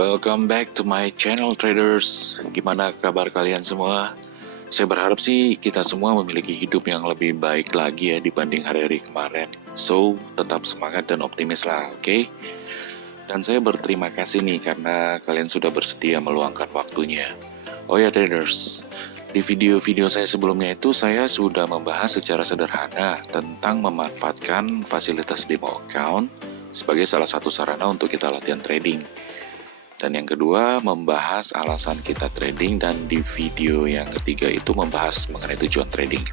Welcome back to my channel traders. Gimana kabar kalian semua? Saya berharap sih kita semua memiliki hidup yang lebih baik lagi ya dibanding hari-hari kemarin. So, tetap semangat dan optimis lah, oke? Dan saya berterima kasih nih karena kalian sudah bersedia meluangkan waktunya. Oh ya traders, di video-video saya sebelumnya itu saya sudah membahas secara sederhana tentang memanfaatkan fasilitas demo account sebagai salah satu sarana untuk kita latihan trading. Dan yang kedua, membahas alasan kita trading, dan di video yang ketiga itu membahas mengenai tujuan trading.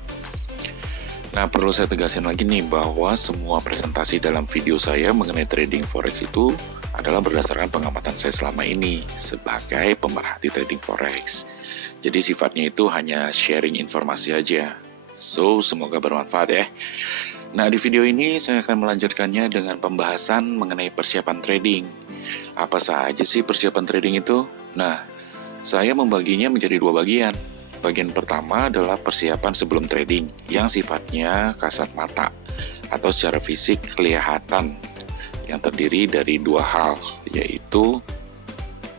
Nah, perlu saya tegasin lagi nih bahwa semua presentasi dalam video saya mengenai trading forex itu adalah berdasarkan pengamatan saya selama ini sebagai pemerhati trading forex. Jadi sifatnya itu hanya sharing informasi aja. So, semoga bermanfaat ya. Nah, di video ini saya akan melanjutkannya dengan pembahasan mengenai persiapan trading. Apa saja sih persiapan trading itu? Nah, saya membaginya menjadi dua bagian. Bagian pertama adalah persiapan sebelum trading yang sifatnya kasat mata atau secara fisik kelihatan, yang terdiri dari dua hal, yaitu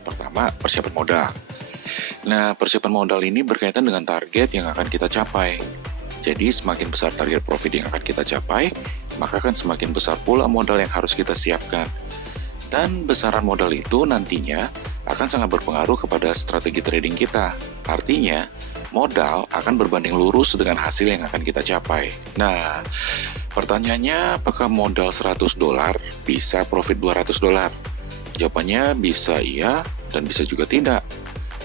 pertama, persiapan modal. Nah, persiapan modal ini berkaitan dengan target yang akan kita capai. Jadi, semakin besar target profit yang akan kita capai, maka akan semakin besar pula modal yang harus kita siapkan. Dan besaran modal itu nantinya akan sangat berpengaruh kepada strategi trading kita. Artinya, modal akan berbanding lurus dengan hasil yang akan kita capai. Nah, pertanyaannya, apakah modal $100 bisa profit $200? Jawabannya bisa iya dan bisa juga tidak.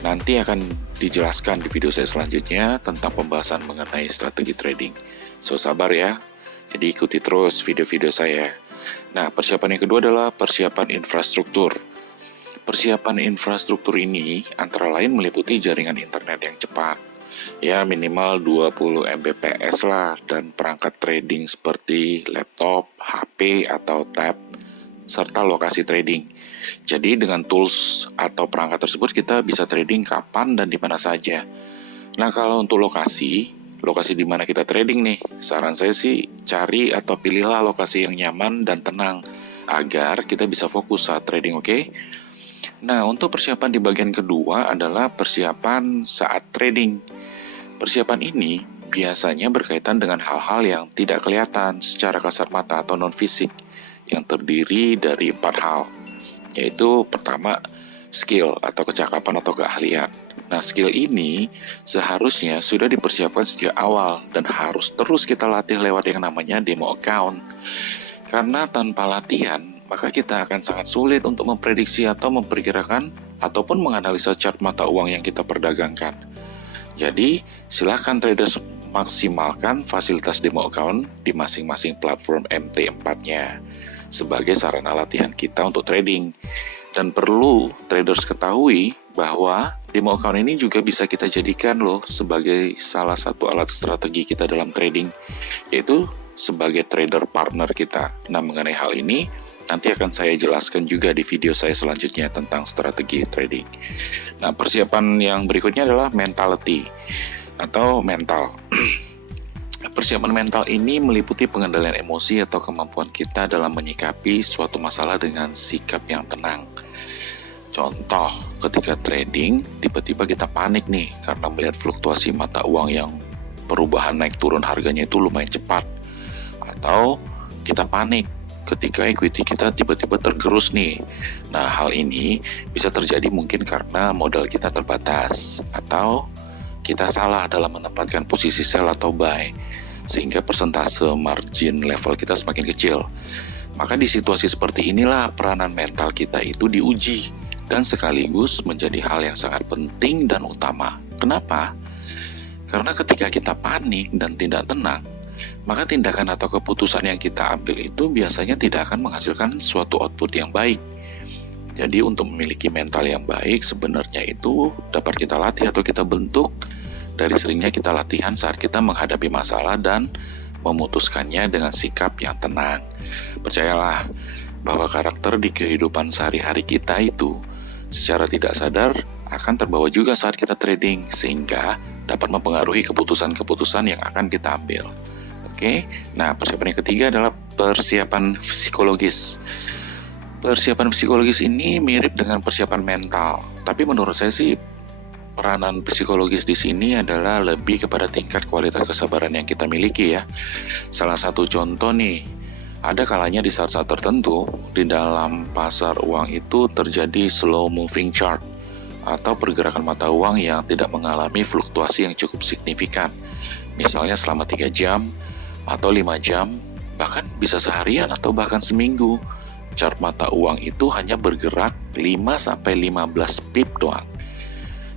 Nanti akan dijelaskan di video saya selanjutnya tentang pembahasan mengenai strategi trading. So, sabar ya. Jadi ikuti terus video-video saya. Nah, persiapan yang kedua adalah persiapan infrastruktur. Persiapan infrastruktur ini antara lain meliputi jaringan internet yang cepat. Ya, minimal 20 Mbps lah, dan perangkat trading seperti laptop, HP, atau tab, serta lokasi trading. Jadi dengan tools atau perangkat tersebut kita bisa trading kapan dan di mana saja. Nah, kalau untuk lokasi di mana kita trading nih, saran saya sih cari atau pilihlah lokasi yang nyaman dan tenang agar kita bisa fokus saat trading, oke? Nah, untuk persiapan di bagian kedua adalah persiapan saat trading. Persiapan ini biasanya berkaitan dengan hal-hal yang tidak kelihatan secara kasat mata atau non-fisik, yang terdiri dari 4 hal, yaitu pertama, skill atau kecakapan atau keahlian. Nah, skill ini seharusnya sudah dipersiapkan sejak awal dan harus terus kita latih lewat yang namanya demo account. Karena tanpa latihan, maka kita akan sangat sulit untuk memprediksi atau memperkirakan ataupun menganalisa chart mata uang yang kita perdagangkan. Jadi, silahkan traders maksimalkan fasilitas demo account di masing-masing platform MT4-nya sebagai sarana latihan kita untuk trading. Dan perlu traders ketahui bahwa demo account ini juga bisa kita jadikan loh sebagai salah satu alat strategi kita dalam trading, yaitu sebagai trader partner kita. Nah, mengenai hal ini nanti akan saya jelaskan juga di video saya selanjutnya tentang strategi trading. Nah, persiapan yang berikutnya adalah mentality atau mental. Persiapan mental ini meliputi pengendalian emosi atau kemampuan kita dalam menyikapi suatu masalah dengan sikap yang tenang. Contoh, ketika trading, tiba-tiba kita panik nih karena melihat fluktuasi mata uang yang perubahan naik turun harganya itu lumayan cepat. Atau kita panik ketika equity kita tiba-tiba tergerus nih. Nah, hal ini bisa terjadi mungkin karena modal kita terbatas, atau kita salah dalam menempatkan posisi sell atau buy, sehingga persentase margin level kita semakin kecil. Maka di situasi seperti inilah peranan mental kita itu diuji, dan sekaligus menjadi hal yang sangat penting dan utama. Kenapa? Karena ketika kita panik dan tidak tenang, maka tindakan atau keputusan yang kita ambil itu biasanya tidak akan menghasilkan suatu output yang baik. Jadi untuk memiliki mental yang baik sebenarnya itu dapat kita latih atau kita bentuk dari seringnya kita latihan saat kita menghadapi masalah dan memutuskannya dengan sikap yang tenang. Percayalah bahwa karakter di kehidupan sehari-hari kita itu secara tidak sadar akan terbawa juga saat kita trading, sehingga dapat mempengaruhi keputusan-keputusan yang akan kita ambil. Oke, nah persiapan yang ketiga adalah persiapan psikologis. Persiapan psikologis ini mirip dengan persiapan mental, tapi menurut saya sih peranan psikologis di sini adalah lebih kepada tingkat kualitas kesabaran yang kita miliki ya. Salah satu contoh nih, ada kalanya di saat-saat tertentu di dalam pasar uang itu terjadi slow moving chart atau pergerakan mata uang yang tidak mengalami fluktuasi yang cukup signifikan. Misalnya selama 3 jam atau 5 jam, bahkan bisa seharian atau bahkan seminggu. Chart mata uang itu hanya bergerak 5-15 pip doang.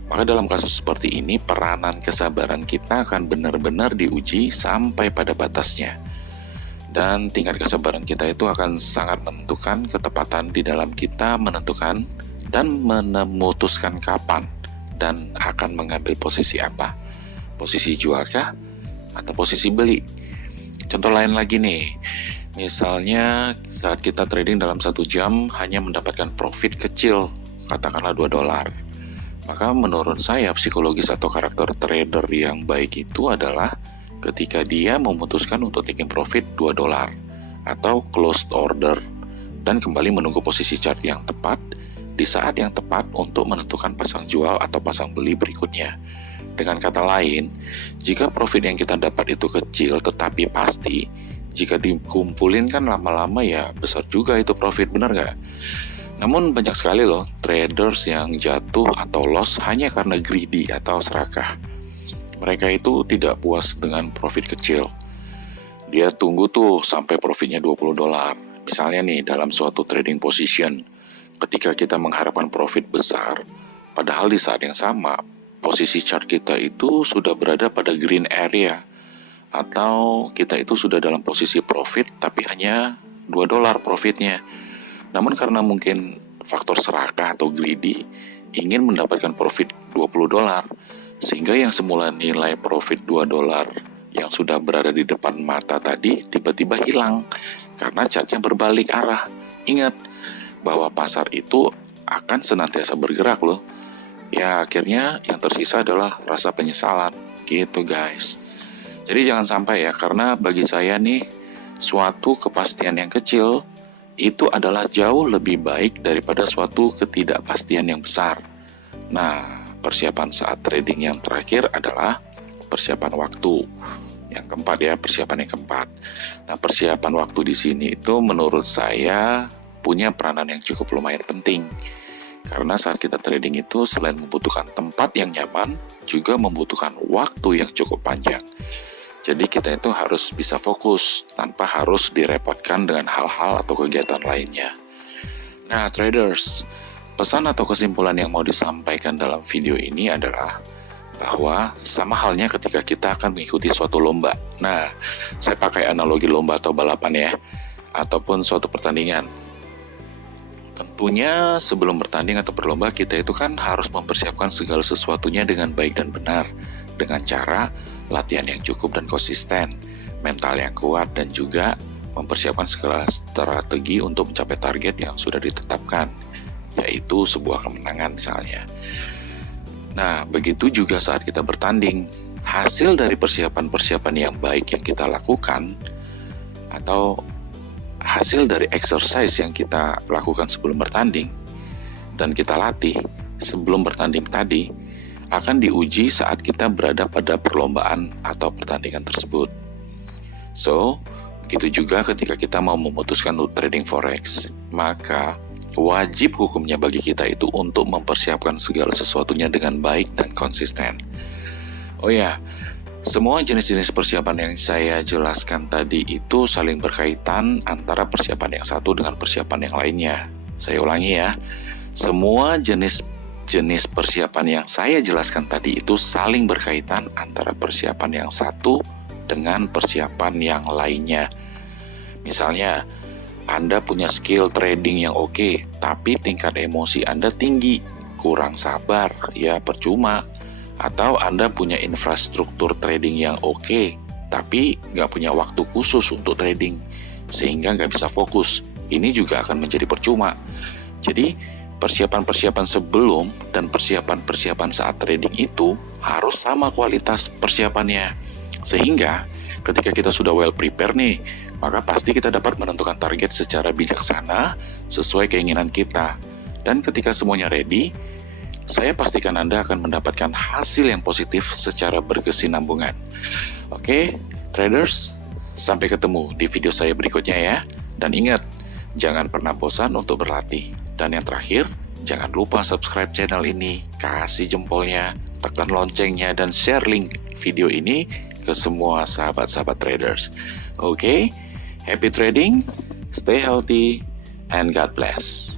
Maka dalam kasus seperti ini, peranan kesabaran kita akan benar-benar diuji sampai pada batasnya. Dan tingkat kesabaran kita itu akan sangat menentukan ketepatan di dalam kita menentukan dan memutuskan kapan dan akan mengambil posisi apa. Posisi jualkah atau posisi beli? Contoh lain lagi nih, misalnya saat kita trading dalam 1 jam hanya mendapatkan profit kecil, katakanlah $2. Maka menurut saya psikologis atau karakter trader yang baik itu adalah ketika dia memutuskan untuk taking profit $2 atau closed order dan kembali menunggu posisi chart yang tepat di saat yang tepat untuk menentukan pasang jual atau pasang beli berikutnya. Dengan kata lain, jika profit yang kita dapat itu kecil tetapi pasti, jika dikumpulin kan lama-lama ya besar juga itu profit, benar nggak? Namun banyak sekali loh traders yang jatuh atau loss hanya karena greedy atau serakah. Mereka itu tidak puas dengan profit kecil. Dia tunggu tuh sampai profitnya $20. Misalnya nih dalam suatu trading position, ketika kita mengharapkan profit besar, padahal di saat yang sama, posisi chart kita itu sudah berada pada green area, atau kita itu sudah dalam posisi profit tapi hanya $2 profitnya. Namun karena mungkin faktor serakah atau greedy, ingin mendapatkan profit $20, sehingga yang semula nilai profit $2 yang sudah berada di depan mata tadi tiba-tiba hilang karena chartnya berbalik arah. Ingat bahwa pasar itu akan senantiasa bergerak loh. Ya akhirnya yang tersisa adalah rasa penyesalan gitu guys. Jadi jangan sampai ya, karena bagi saya nih suatu kepastian yang kecil itu adalah jauh lebih baik daripada suatu ketidakpastian yang besar. Nah, persiapan saat trading yang terakhir adalah persiapan waktu. Yang keempat ya, persiapan yang keempat. Nah, persiapan waktu di sini itu menurut saya punya peranan yang cukup lumayan penting. Karena saat kita trading itu selain membutuhkan tempat yang nyaman, juga membutuhkan waktu yang cukup panjang. Jadi kita itu harus bisa fokus tanpa harus direpotkan dengan hal-hal atau kegiatan lainnya. Nah traders, pesan atau kesimpulan yang mau disampaikan dalam video ini adalah bahwa sama halnya ketika kita akan mengikuti suatu lomba. Nah, saya pakai analogi lomba atau balapan ya, ataupun suatu pertandingan. Tentunya sebelum bertanding atau berlomba kita itu kan harus mempersiapkan segala sesuatunya dengan baik dan benar, dengan cara latihan yang cukup dan konsisten, mental yang kuat, dan juga mempersiapkan segala strategi untuk mencapai target yang sudah ditetapkan, yaitu sebuah kemenangan misalnya. Nah, begitu juga saat kita bertanding, hasil dari persiapan-persiapan yang baik yang kita lakukan atau hasil dari exercise yang kita lakukan sebelum bertanding dan kita latih sebelum bertanding tadi akan diuji saat kita berada pada perlombaan atau pertandingan tersebut. So, begitu juga ketika kita mau memutuskan untuk trading forex, maka wajib hukumnya bagi kita itu untuk mempersiapkan segala sesuatunya dengan baik dan konsisten. Oh ya, semua jenis-jenis persiapan yang saya jelaskan tadi itu saling berkaitan antara persiapan yang satu dengan persiapan yang lainnya. Saya ulangi ya, semua jenis persiapan yang saya jelaskan tadi itu saling berkaitan antara persiapan yang satu dengan persiapan yang lainnya. Misalnya, Anda punya skill trading yang oke, tapi tingkat emosi Anda tinggi, kurang sabar, ya percuma. Atau Anda punya infrastruktur trading yang oke, tapi nggak punya waktu khusus untuk trading, sehingga nggak bisa fokus. Ini juga akan menjadi percuma. Jadi, persiapan-persiapan sebelum dan persiapan-persiapan saat trading itu harus sama kualitas persiapannya. Sehingga ketika kita sudah well prepare nih, maka pasti kita dapat menentukan target secara bijaksana sesuai keinginan kita. Dan ketika semuanya ready, saya pastikan Anda akan mendapatkan hasil yang positif secara berkesinambungan. Oke, traders, sampai ketemu di video saya berikutnya ya. Dan ingat, jangan pernah bosan untuk berlatih. Dan yang terakhir, jangan lupa subscribe channel ini, kasih jempolnya, tekan loncengnya, dan share link video ini ke semua sahabat-sahabat traders. Oke, happy trading, stay healthy, and God bless.